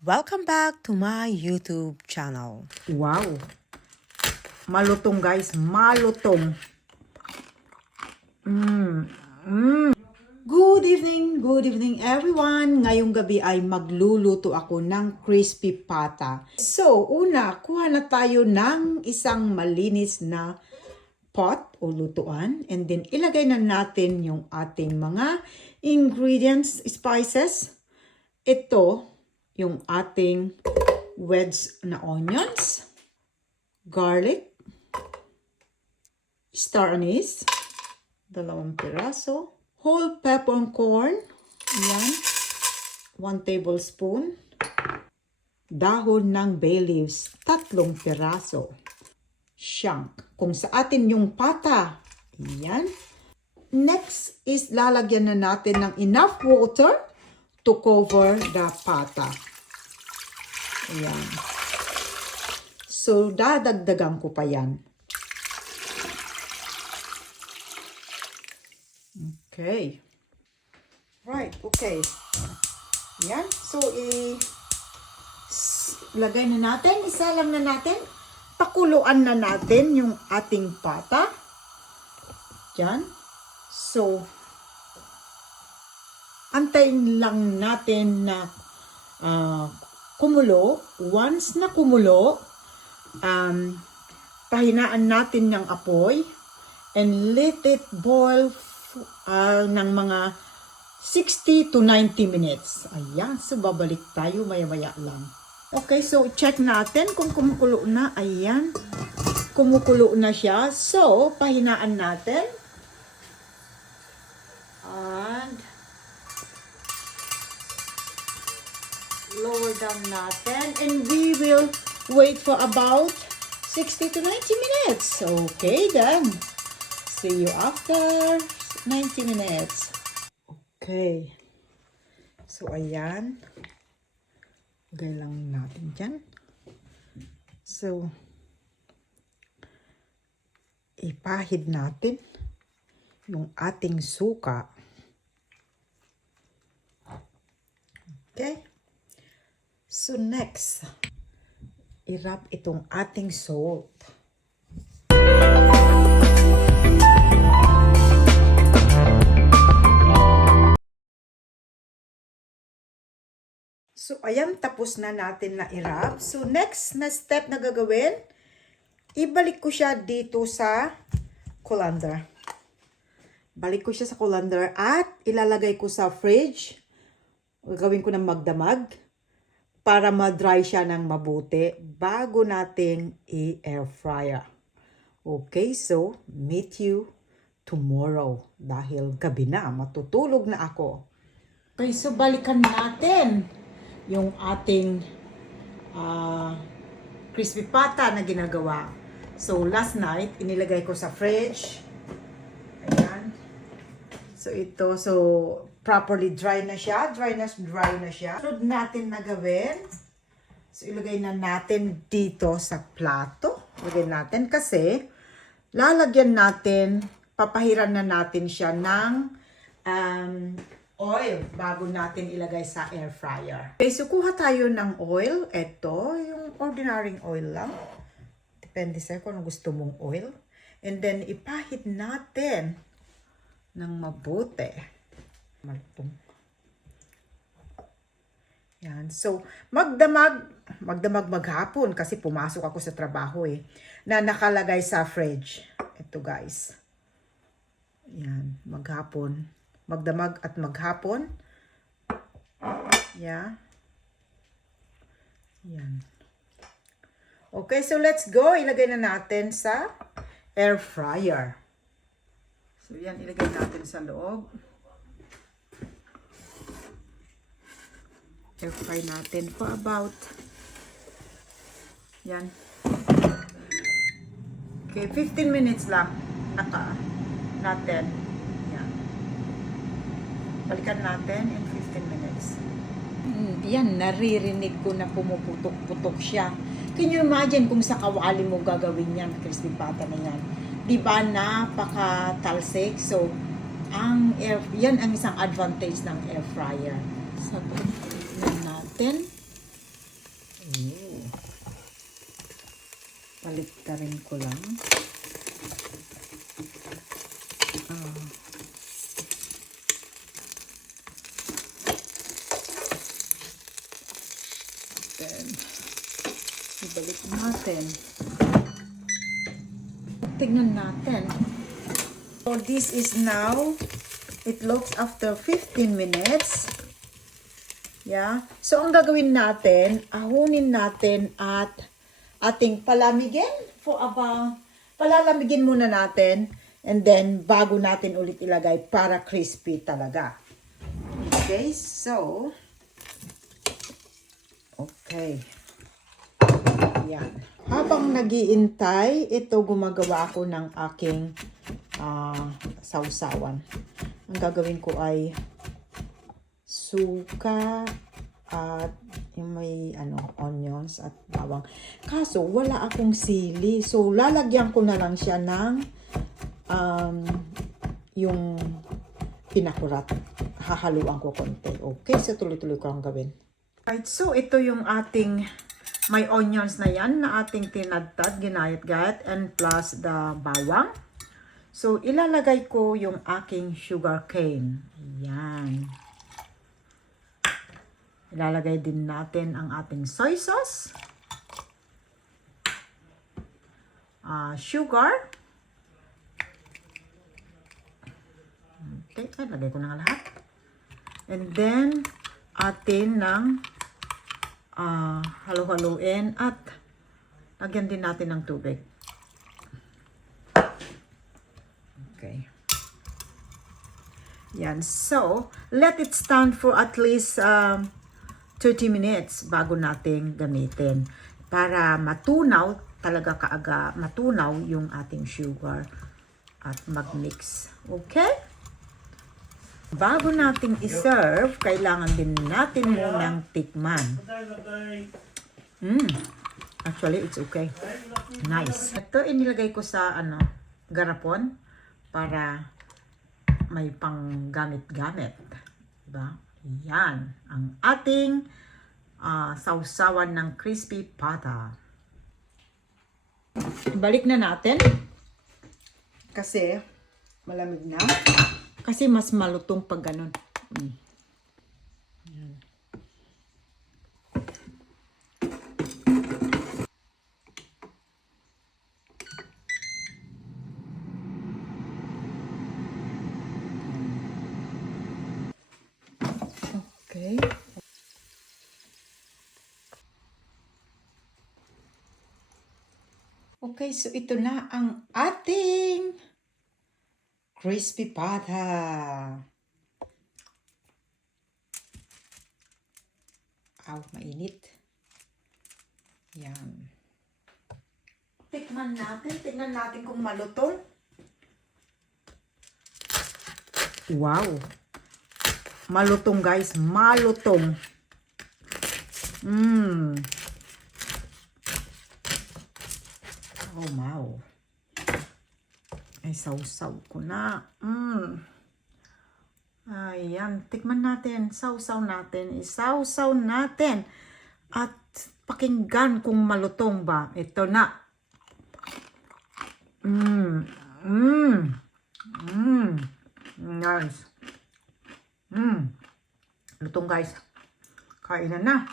Welcome back to my YouTube channel. Wow! Malutong guys, malutong. Good evening everyone. Ngayong gabi ay magluluto ako ng crispy pata. So, una, kuha na tayo ng isang malinis na pot o lutuan. And then, ilagay na natin yung ating mga ingredients, spices. Ito, yung ating wedged na onions, garlic, star anise, 2 piraso, whole peppercorn, yan, 1 tablespoon, dahon ng bay leaves, 3 piraso, shank, kung sa atin yung pata, yan. Next is lalagyan na natin ng enough water to cover the pata. Ayan. So, dadagdagan ko pa yan. Okay. Right, okay. Yan. So, lagay na natin. Isa lang na natin. Pakuluan na natin yung ating pata. Yan. So, antayin lang natin na kumulo. Once na kumulo, pahinaan natin ng apoy and let it boil ng mga 60 to 90 minutes. Ayan, so babalik tayo maya-maya lang. Okay, so check natin kung kumukulo na. Ayan, kumukulo na siya. So, pahinaan natin. And lower down natin. And we will wait for about 60 to 90 minutes. Okay, then. See you after 90 minutes. Okay. So, ayan. Lagay lang natin dyan. So, ipahid natin yung ating suka. Okay. So, next, i-wrap itong ating salt. So, ayan, tapos na natin na i-wrap. So, next na step na gagawin, ibalik ko siya dito sa colander. Balik ko siya sa colander at ilalagay ko sa fridge. Gagawin ko ng magdamag para ma-dry siya ng mabuti bago nating i-air fryer. Okay, so meet you tomorrow dahil gabi na, matutulog na ako. Okay, so balikan natin yung ating crispy pata na ginagawa. So last night, inilagay ko sa fridge. Ayan. So ito, so properly dry na siya. Dry na siya. Sunod natin na gawin. So, ilagay na natin dito sa plato. Ilagay natin kasi lalagyan natin, papahiran na natin siya ng oil bago natin ilagay sa air fryer. Okay, so kuha tayo ng oil. Ito, yung ordinary oil lang. Depende sa'yo kung ano gusto mong oil. And then, ipahid natin ng mabuti. Malutong. Yan. So, magdamag maghapon kasi pumasok ako sa trabaho na nakalagay sa fridge. Ito guys. Yan. Maghapon. Magdamag at maghapon. Yeah. Yan. Okay, so let's go. Ilagay na natin sa air fryer. So, yan. Ilagay natin sa loob. Air fry natin for about yan. Okay, 15 minutes lang natin. Yan. Balikan natin in 15 minutes. Yan, naririnig ko na pumuputok-putok siya. Can you imagine kung sa kawali mo gagawin yan, crispy pata na yan? Diba napaka-talsik? So, yan ang isang advantage ng air fryer. So, natin. Baliktarin ko lang. Then, ibalik natin. Tingnan natin. So, this is now, it looks after 15 minutes. Yeah. So, ang gagawin natin, ahunin natin at ating palamigin for about, palalamigin muna natin and then bago natin ulit ilagay para crispy talaga. Okay, so, okay. Yan. Habang nag-iintay, ito gumagawa ako ng aking sausawan. Ang gagawin ko ay suka at may onions at bawang. Kaso wala akong sili. So lalagyan ko na lang siya ng yung pinakurat. Hahaluan ko konti. Okay, so tuloy-tuloy ko ang gawin. Right, so ito yung ating may onions na yan na ating tinadtad, ginayat-gayat, and plus the bawang. So, ilalagay ko yung aking sugar cane. Yan. Ilalagay din natin ang ating soy sauce. Sugar. Okay, lagay ko na lahat. And then, atin ng halo-haluin at lagyan din natin ng tubig. Okay. Yan. So, let it stand for at least 30 minutes bago natin gamitin para matunaw talaga kaaga, matunaw yung ating sugar at mag-mix. Okay? Bago nating iserve, kailangan din natin munang tikman. Actually, it's okay. Nice. Ito inilagay ko sa garapon para may pang gamit-gamit. Diba? Yan. Ang ating sausawan ng crispy pata. Balik na natin. Kasi malamig na. Kasi mas malutong pag ganun. Okay. Okay, so ito na ang ating crispy pata. Aw, mainit. Yan. Tikman natin. Tignan natin kung malutong. Wow. Malutong, guys. Malutong. Oh, wow. Ay, sausaw ko na. Ayan. Tikman natin. Sausaw natin. Isausaw natin. At pakinggan kung malutong ba. Ito na. Nice. Lutong, guys. Kainan na.